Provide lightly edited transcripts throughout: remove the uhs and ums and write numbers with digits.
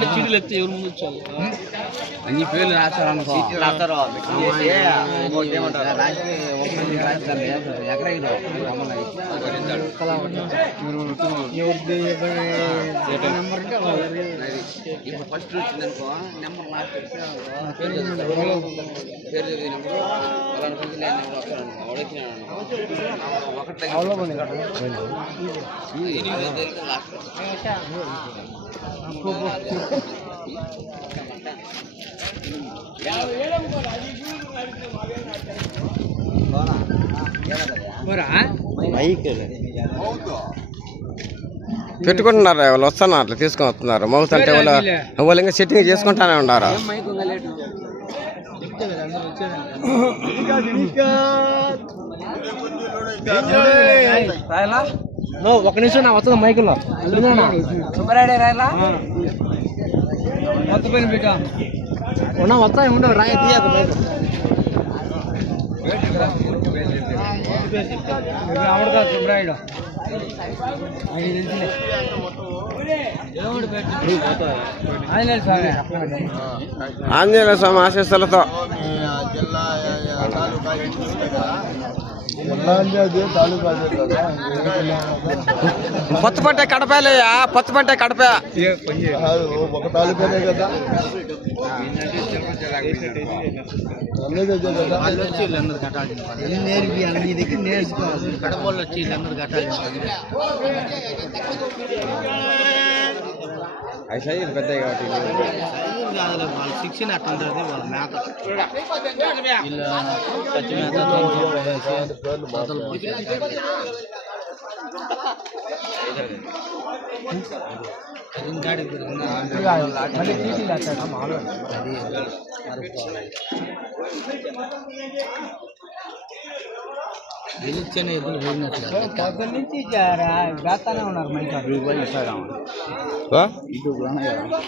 చీటీలు ఎత్తే ఎవరు ముందు వచ్చారు అన్ని పేర్లు రాస్తారు ఫస్ట్ వచ్చిందనుకో నెంబర్ లాస్ట్ పేరు చదివినప్పుడు పెట్టుకుంటున్నారు వాళ్ళు వస్తున్నారు అట్లా తీసుకొని వస్తున్నారు మౌత్ అంటే వాళ్ళు ఇంకా సెట్టింగ్ చేసుకుంటానే ఉన్నారు ఒక నిమిషం నా వస్తుంది మైకుల్లో మొత్తం పైన బిడ్డ ఉన్నా వస్తాయి ఉండవు రాయ తీయక ఆవిడ సుబ్రాయుడు ఆంజనేయ స్వామి ఆశీస్సులతో పొత్తుపట్టే కడపలేయా పొత్తుపట్టే కడప ఒక తాలూకానే కదా కడపలు వచ్చి వీళ్ళందరూ కట్టాలి పెద్ద కాబట్టి వాళ్ళ శిక్షణ అట్లా ఉంటుంది వాళ్ళ మేత పచ్చి మేత గెలిచిన ఎదురు పోయినట్లు నుంచి రాస్తానే ఉన్నారు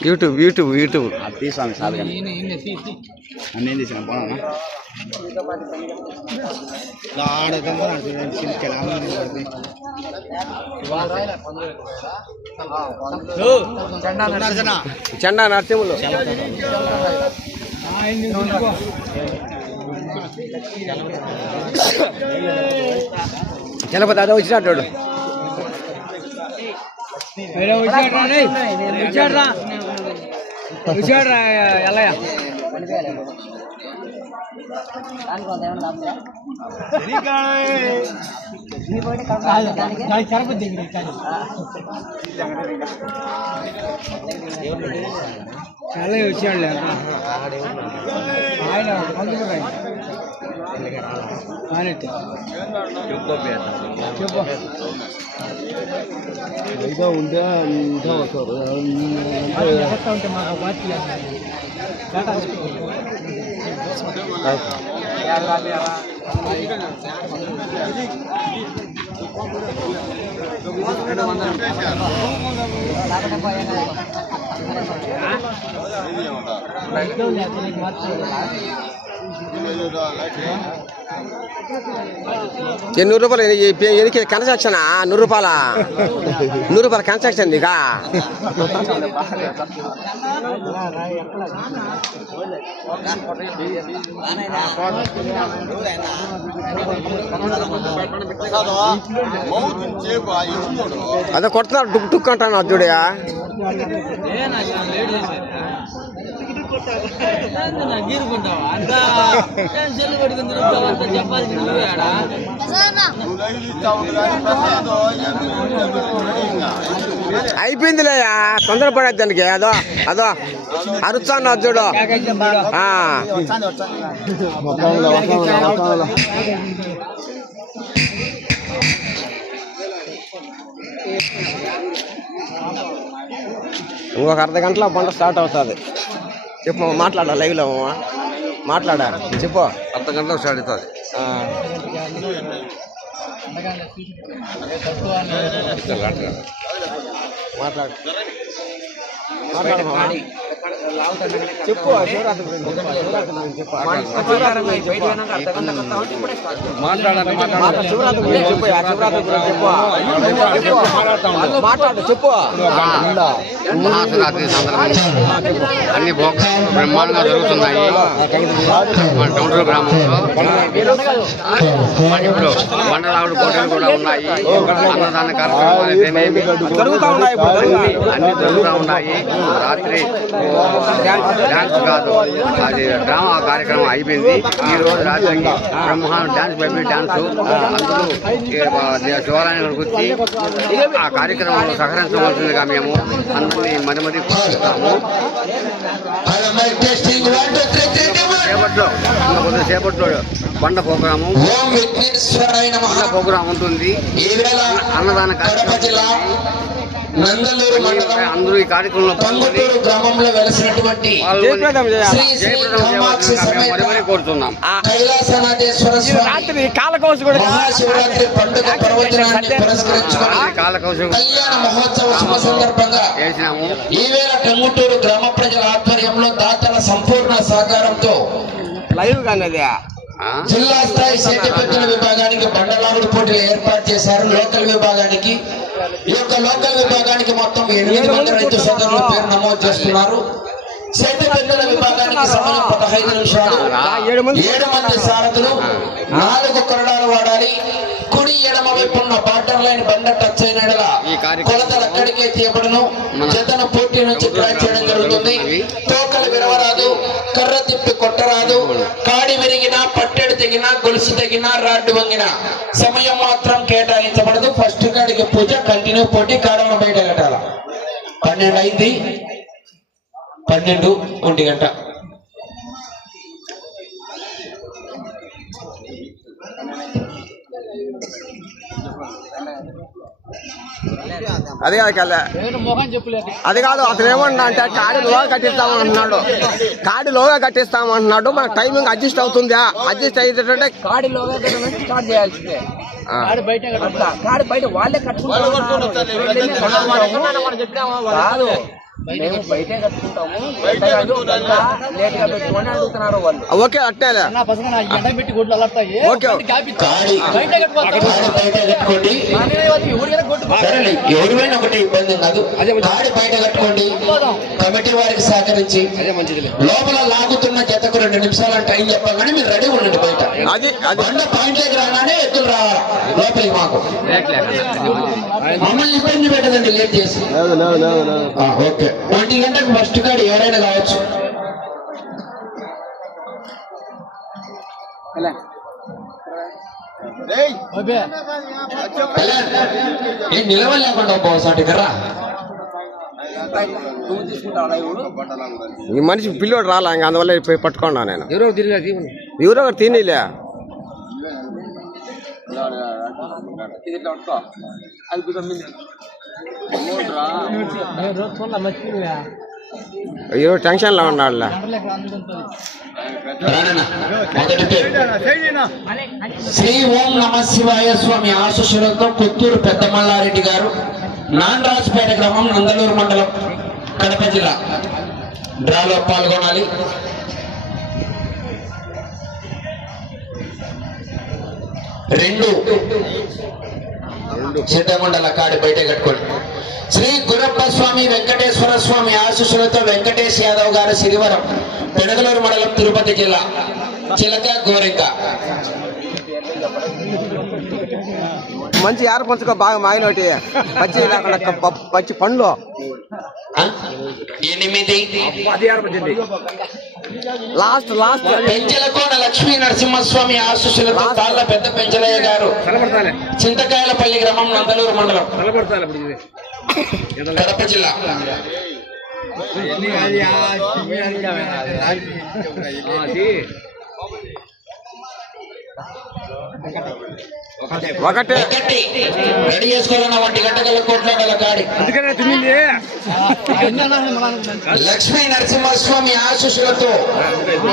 యూట్యూబ్ యూట్యూబ్ యూట్యూబ్ తీసాను సార్ అన్నీ తీసిన పోనా చెండా నరసింహులు చలపతి అదే వచ్చినట్టు ఎల్లయ్య ఎల్లయ్య వచ్చాడు ఆయన చెప్పు ఇంకా ఉంటే ఇంకా వస్తారు ఉంటే మాకు పార్టీ ₹100 కన్స్ట్రక్షన్ ₹100 కన్స్ట్రక్షన్ ఇక అదే కొడుతున్నారు డుక్ డుక్ అంటాను అర్జుడయా అయిపోయిందిలేయా తొందరపడే దానికి అదో అదో అరుస్తాను చూడు ఇంకొక అర్ధ గంటలో పంట స్టార్ట్ అవుతుంది చెప్పు మాట్లాడా లైవ్లో మాట్లాడా చెప్పు అర్ధ గంటలో స్టార్ట్ అవుతుంది మాట్లాడు మాట్లాడు చెప్పు శివరాత్రి గురించి చెప్పు. శివరాత్రి గురించి చెప్పు. శివరాత్రి గురించి చెప్పు. శివరాత్రి గురించి చెప్పు. మాట్లాడు చెప్పు. మహాశివరాత్రి సందర్భంగా అన్ని భోగాలు బ్రహ్మాండంగా జరుగుతున్నాయి మన టౌన్లో గ్రామంలో. ఇప్పుడు బండలావుడు పోటీలు కూడా ఉన్నాయి. అన్నదాన కార్యక్రమాలు అయితేనేమి జరుగుతూ ఉన్నాయి. అన్ని జరుగుతూ ఉన్నాయి. రాత్రి డాన్స్ కాదు, అది డ్రామా కార్యక్రమం అయిపోయింది. ఈ రోజు రాత్రికి బ్రహ్మాండ డాన్స్ బైబిల్ డాన్స్ అందరూ శివాలయానికి వచ్చి ఆ కార్యక్రమంలో సహకరించవలసిందిగా మేము అందరినీ మధ్య కోరుతాము. కొద్దిసేపట్లో బండ ప్రోగ్రాము ఉంటుంది. అన్నదాన కార్యక్రమం అందరూ ఈ కార్యక్రమంలో గ్రామంలో వెలసినటువంటి మరీ కోరుతున్నాం. కైలాసనాథేశ్వర స్వామి మహాశివరాత్రి పండుగ పర్వదినాన్ని పురస్కరించుకొని కళ్యాణ మహోత్సవ శుభ సందర్భంగా ఈవేళ టంగుటూరు గ్రామ ప్రజల ఆధ్వర్యంలో దాతల సంపూర్ణ సహకారంతో లైవ్ కానీ జిల్లా స్థాయి సేద్యపెత్తల విభాగానికి బండలాగుడు పోటీలు ఏర్పాటు చేశారు. లోకల్ విభాగానికి ఈ యొక్క లోకల్ విభాగానికి మొత్తం 8 మంది రైతు సోదరుల పేరు నమోదు చేస్తున్నారు. సేద్యపెత్తల విభాగానికి సమయం 15 నిమిషాలు. 7 మంది సారథులు 4 కొరడాలు వాడాలి. కుడి ఎడమ వైపు ఉన్న బార్డర్ లైన్ బండ టచ్ అయిన కొలతలు అక్కడికే తీయబడును. జతను పోటీ నుంచి క్రాస్ చేయడం జరుగుతుంది. తోకలు విరవరాదు, కర్ర తిప్పి కొట్టరాదు. కాడి విరిగినా, పట్టెడు తెగినా, గొలుసు తెగినా, రాడ్డు వంగినా సమయం మాత్రం కేటాయించబడదు. ఫస్ట్ కాడికి పూజ, కంటిన్యూ పోటీ. కాడమ బయట కట్టాల. 12 అయింది. 12 1 గంట. అది కాదు అది కాదు అతను ఏమన్నా అంటే కాడిలోగా కట్టిస్తామంటున్నాడు. కాడిలోగా కట్టిస్తామంటున్నాడు. మనకు టైమింగ్ అడ్జస్ట్ అవుతుందా? అడ్జస్ట్ అయ్యేటంటే కాడిలోగా స్టార్ట్ చేయాల్సిందే. కాడి బయట వాళ్ళే కట్టుకుంటారు. కాదు, మేము బయటే కట్టుకుంటాము. అడుగుతున్నారు వాళ్ళు. ఓకే అట్టేలే. ఎవరివైనా ఒకటి ఇబ్బంది కాదు. కాడి బయట కట్టుకోండి. కమిటీ వారికి సహకరించి లోపల లాగుతున్న జతకు 2 నిమిషాల టైం చెప్పగానే మీరు రెడీ ఉండండి. బయట బండ పాయింట్లోకి రాగానే ఎత్తులు రావాలా లోపలికి. మాకు మమ్మల్ని ఇబ్బంది పెట్టదండి లేట్ చేసి. ఓకే 1 గంటకు ఫస్ట్ కాడి ఎవరైనా కావచ్చు. నిలవలు లేకుండా పోసాటి కర్రా. ఈ మనిషి పిల్లోడు రాలా, ఇంకా అందువల్ల పోయి పట్టుకున్నా నేను. ఎవరో ఒకటి తినలే. అయ్యో టెన్షన్ లో ఉన్నాడు. శ్రీ ఓం నమ శివాయ స్వామి ఆశీస్సులతో కొత్తూరు పెద్ద మల్లారెడ్డి గారు, నాన్రాజుపేట గ్రామం, నందలూరు మండలం, కడప జిల్లా డ్రాలో పాల్గొనాలి. రెండు సిద్ధమండల కాడి బయట కట్టుకోండి. శ్రీ గురప్ప స్వామి వెంకటేశ్వర స్వామి ఆశీస్సులతో వెంకటేష్ యాదవ్ గారు, సిరివరం, పెడగలూరు మండలం, తిరుపతి జిల్లా, చిలక గోరింక. మంచి యార పంచుకో బాగా మాగినోటి పచ్చి పచ్చి పండ్లు 8 లాస్ట్ పెంచలకోన లక్ష్మీ నరసింహస్వామి ఆశీస్సులతో తాళ్ళ పెద్ద పెంచలయ్య గారు, చింతకాయలపల్లి గ్రామం, నందలూరు మండలం, కడప జిల్లా. ఒకటి రెడీ చేసుకోవాలన్న 1 గంటల కోట్లాడాల కాడి. లక్ష్మీ నరసింహస్వామి ఆశీస్సులతో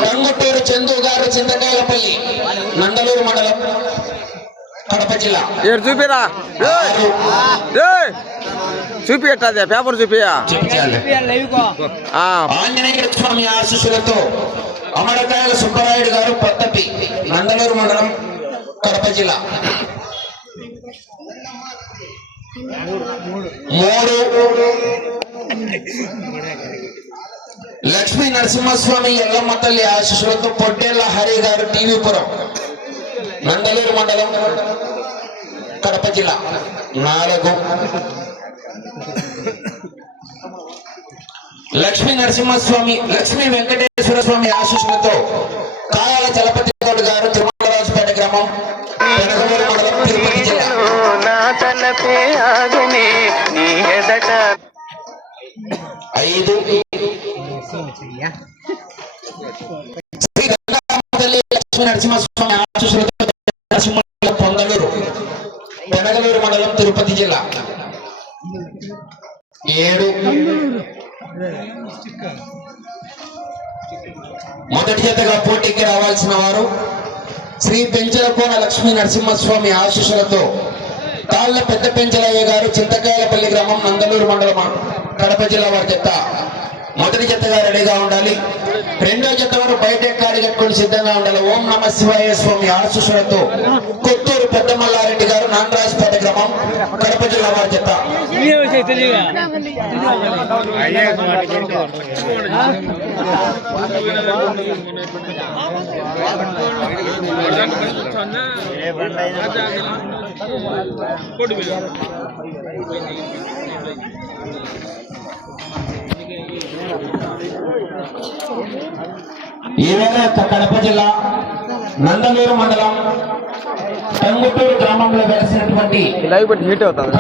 టంగుటూరు చందు గారు, చింతకాయలపల్లి, నందలూరు మండలం, కడప జిల్లా. చూపిరా చూపియట్టదే పేపర్ చూపియా. ఆంజనేయ స్వామి ఆశీస్సులతో అమరకాయల సుబ్బరాయుడు గారు కొత్తపి నందలూరు మండలం కడప జిల్లా 3 లక్ష్మీ నరసింహస్వామి ఎల్లమ్మ తల్లి ఆశీస్సులతో పొట్టేళ్ల హరి గారు టీవీపురం నందలూరు మండలం కడప జిల్లా 4 లక్ష్మీ నరసింహస్వామి లక్ష్మీ వెంకటేశ్వర స్వామి ఆశీస్సులతో కాయాల చలపతి గౌడ్ గారు తిరుమలరాజుపేట గ్రామం పెనగలూరు మండలం తిరుపతి జిల్లా 5 శ్రీ గంగాతల్లి లక్ష్మీ నరసింహస్వామి ఆశీస్సులతో నరసింహుల పొందలూరు పెనగలూరు మండలం తిరుపతి జిల్లా 7 మొదటి జతగా పోటీకి రావాల్సిన వారు శ్రీ పెంచలకోన లక్ష్మీ నరసింహస్వామి ఆశీస్సులతో తాళ్ల పెద్ద పెంచలయ్య గారు చింతకాయలపల్లి గ్రామం నందలూరు మండలం కడప జిల్లా వారి జత మొదటి జతగా రెడీగా ఉండాలి. రెండో జత వారు బయట కాడి కట్టుకొని సిద్ధంగా ఉండాలి. ఓం నమ శివాయ స్వామి ఆశీస్సులతో కొత్తూరు పెద్ద మల్లారెడ్డి గారు నాగరాజపేట గ్రామం కడప జిల్లా వారి జత. ఈవేళ కడప జిల్లా నందలూరు మండలం టంగుటూరు గ్రామంలో వెలిసినటువంటి లైవ్ బట్టి హీట్ అవుతుంది.